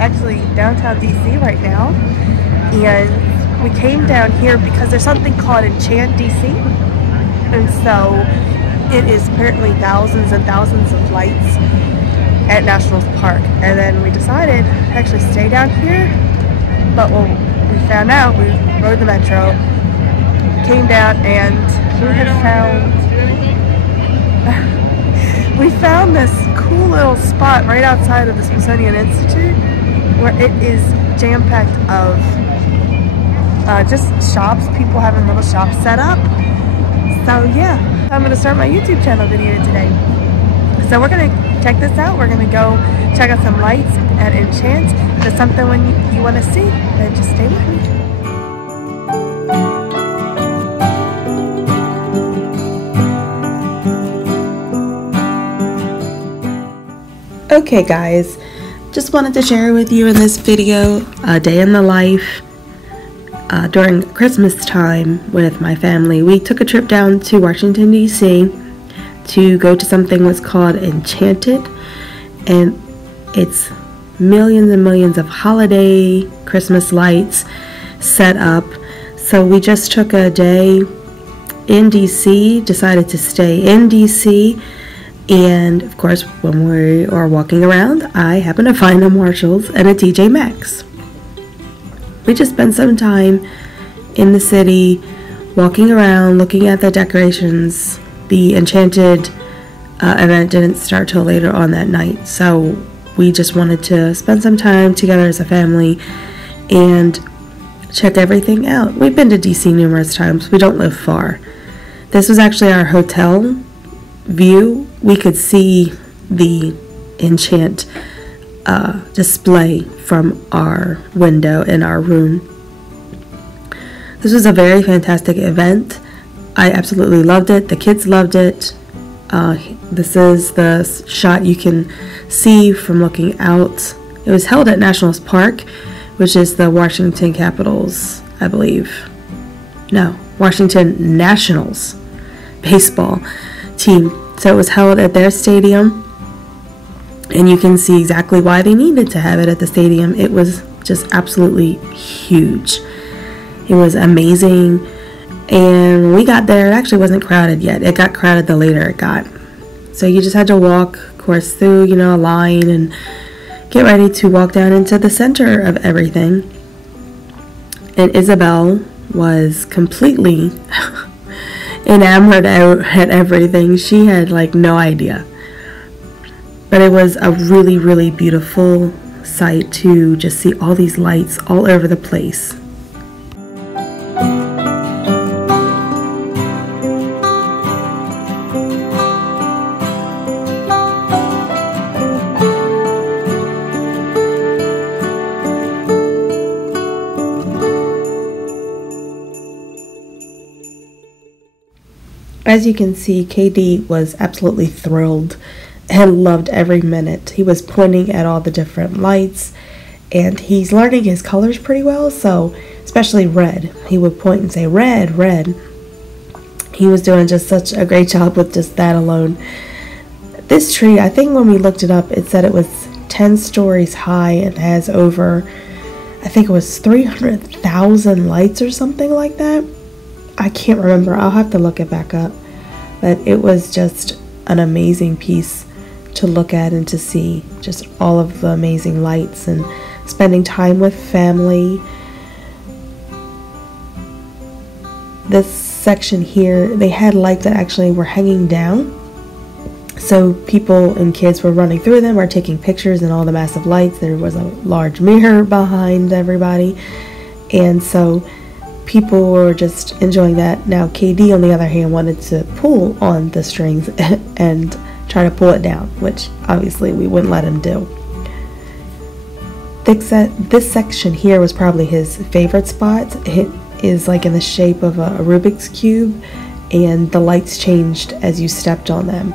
actually downtown DC right now, and we came down here because there's something called Enchant DC, and so it is apparently thousands and thousands of lights at Nationals Park. And then we decided to actually stay down here, but when we found out, we rode the metro, came down, and we found this cool little spot right outside of the Smithsonian Institute where it is jam-packed of just shops, people having little shops set up. So yeah, I'm gonna start my YouTube channel video today. So we're gonna check this out. We're gonna go check out some lights at Enchant. If it's something you want to see, then just stay with me. Okay guys, just wanted to share with you in this video a day in the life during Christmas time with my family. We took a trip down to Washington DC to go to something that's called Enchanted, and it's millions and millions of holiday Christmas lights set up. So we just took a day in DC, decided to stay in DC. And of course, when we are walking around, I happen to find a Marshalls and a TJ Maxx. We just spent some time in the city, walking around, looking at the decorations. The Enchanted event didn't start till later on that night, so we just wanted to spend some time together as a family and check everything out. We've been to DC numerous times. We don't live far. This was actually our hotel view. We could see the Enchant display from our window in our room. This was a very fantastic event. I absolutely loved it. The kids loved it. This is the shot you can see from looking out. It was held at Nationals Park, which is the Washington Capitals, I believe. No, Washington Nationals baseball team. So it was held at their stadium, and you can see exactly why they needed to have it at the stadium. It was just absolutely huge. It was amazing, and when we got there, it actually wasn't crowded yet. It got crowded the later it got. So you just had to walk, of course, through, a line and get ready to walk down into the center of everything. And Isabel was completely enamored at everything. She had no idea, but it was a really, really beautiful sight to just see all these lights all over the place. As you can see, KD was absolutely thrilled and loved every minute. He was pointing at all the different lights, and he's learning his colors pretty well, so especially red. He would point and say, red, red. He was doing just such a great job with just that alone. This tree, I think when we looked it up, it said it was 10 stories high and has over, I think it was 300,000 lights or something like that. I can't remember. I'll have to look it back up. But it was just an amazing piece to look at and to see just all of the amazing lights and spending time with family. This section here, they had lights that actually were hanging down. So people and kids were running through them or taking pictures in all the massive lights. There was a large mirror behind everybody. And so people were just enjoying that. Now KD, on the other hand, wanted to pull on the strings and try to pull it down, which obviously we wouldn't let him do. This section here was probably his favorite spot. It is in the shape of a Rubik's Cube, and the lights changed as you stepped on them.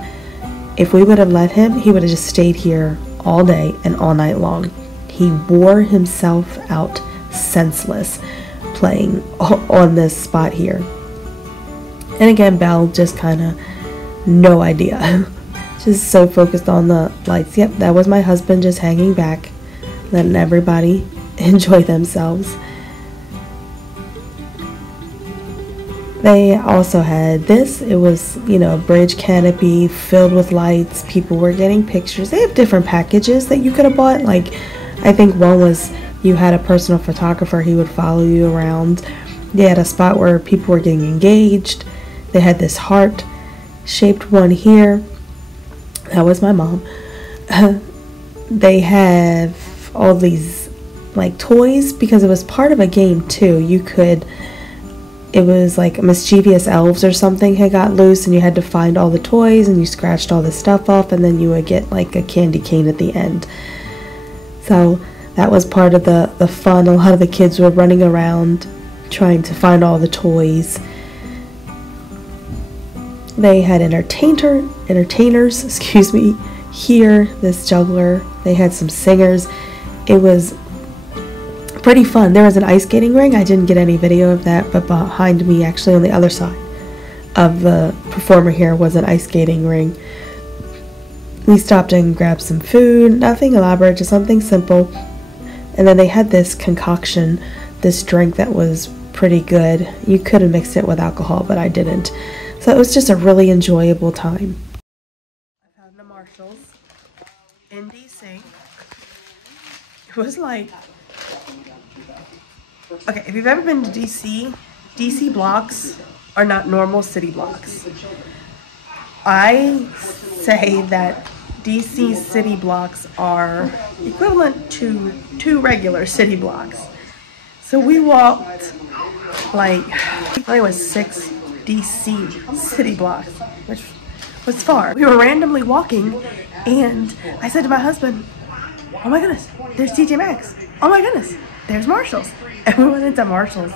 If we would have let him, he would have just stayed here all day and all night long. He wore himself out senseless playing on this spot here. And again, Belle just kind of no idea. Just so focused on the lights. Yep, that was my husband just hanging back, letting everybody enjoy themselves. They also had this. It was, you know, a bridge canopy filled with lights. People were getting pictures. They have different packages that you could have bought. Like, I think one was you had a personal photographer. He would follow you around. They had a spot where people were getting engaged. They had this heart-shaped one here. That was my mom. They have all these, like, toys because it was part of a game, too. It was like mischievous elves or something had got loose, and you had to find all the toys, and you scratched all the stuff off, and then you would get like a candy cane at the end. So that was part of the fun. A lot of the kids were running around trying to find all the toys. They had entertainers, excuse me, here, this juggler. They had some singers. It was pretty fun. There was an ice skating ring. I didn't get any video of that, but behind me, actually on the other side of the performer here, was an ice skating ring. We stopped and grabbed some food, nothing elaborate, just something simple. And then they had this concoction, this drink that was pretty good. You could have mixed it with alcohol, but I didn't. So it was just a really enjoyable time. I found the Marshalls in DC. It was like, okay, if you've ever been to DC blocks are not normal city blocks. I say that DC city blocks are equivalent to 2 regular city blocks. So we walked like, I think it was 6 DC city blocks, which was far. We were randomly walking, and I said to my husband, oh my goodness, there's TJ Maxx. Oh my goodness, there's Marshalls. And we went into Marshalls,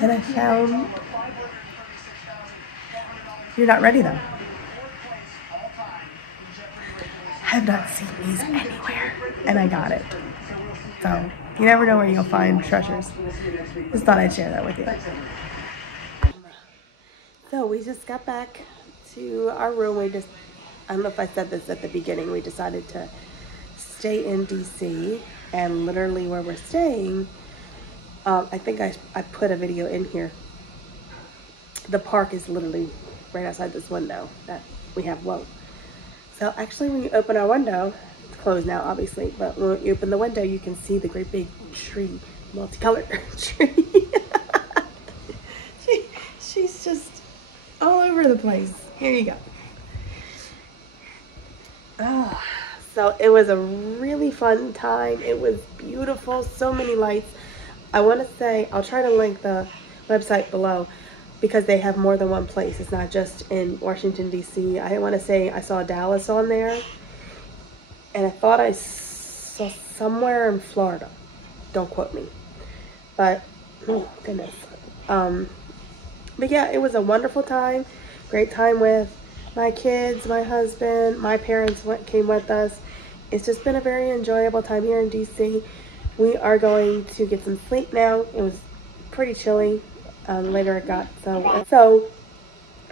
and I found, you're not ready though. I have not seen these anywhere, and I got it. So you never know where you'll find treasures. Just thought I'd share that with you. So we just got back to our room. I don't know if I said this at the beginning, we decided to stay in DC, and literally where we're staying, I think I put a video in here. The park is literally right outside this window that we have. Whoa. So actually when you open our window, it's closed now obviously, but when you open the window you can see the great big tree, multicolored tree. She's just all over the place. Here you go. Oh, so it was a really fun time. It was beautiful, so many lights. I want to say, I'll try to link the website below because they have more than one place. It's not just in Washington, D.C. I want to say I saw Dallas on there, and I thought I saw somewhere in Florida. Don't quote me. But, oh goodness. But yeah, it was a wonderful time. Great time with my kids, my husband, my parents came with us. It's just been a very enjoyable time here in DC. We are going to get some sleep now. It was pretty chilly. Later it got so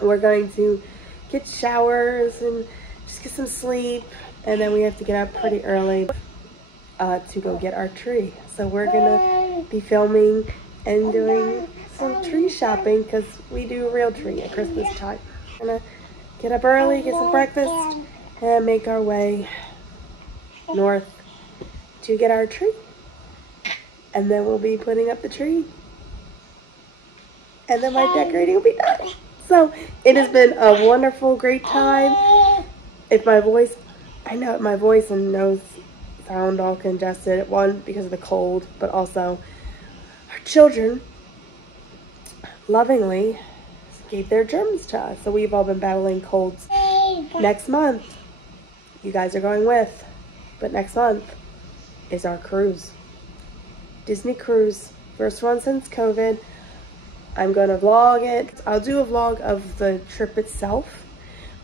we're going to get showers and just get some sleep, and then we have to get up pretty early to go get our tree. So we're gonna be filming and doing some tree shopping because we do a real tree at Christmas time. We're gonna get up early, get some breakfast, and make our way north to get our tree. And then we'll be putting up the tree. And then my decorating will be done. So it has been a wonderful, great time. If my voice, I know my voice and nose sound all congested. One, because of the cold, but also our children lovingly gave their germs to us. So we've all been battling colds. Next month, you guys are going with, but next month is our cruise. Disney cruise, first one since COVID. I'm gonna vlog it. I'll do a vlog of the trip itself,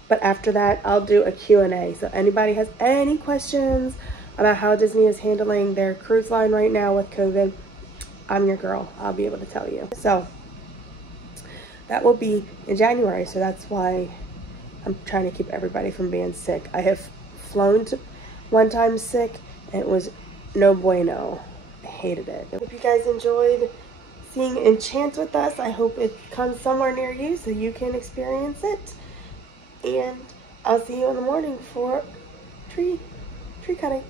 but after that I'll do a Q&A. So anybody has any questions about how Disney is handling their cruise line right now with COVID, I'm your girl. I'll be able to tell you. So that will be in January, so that's why I'm trying to keep everybody from being sick. I have flown one time sick, and it was no bueno. I hated it. I hope you guys enjoyed seeing Enchant with us. I hope it comes somewhere near you so you can experience it. And I'll see you in the morning for tree cutting.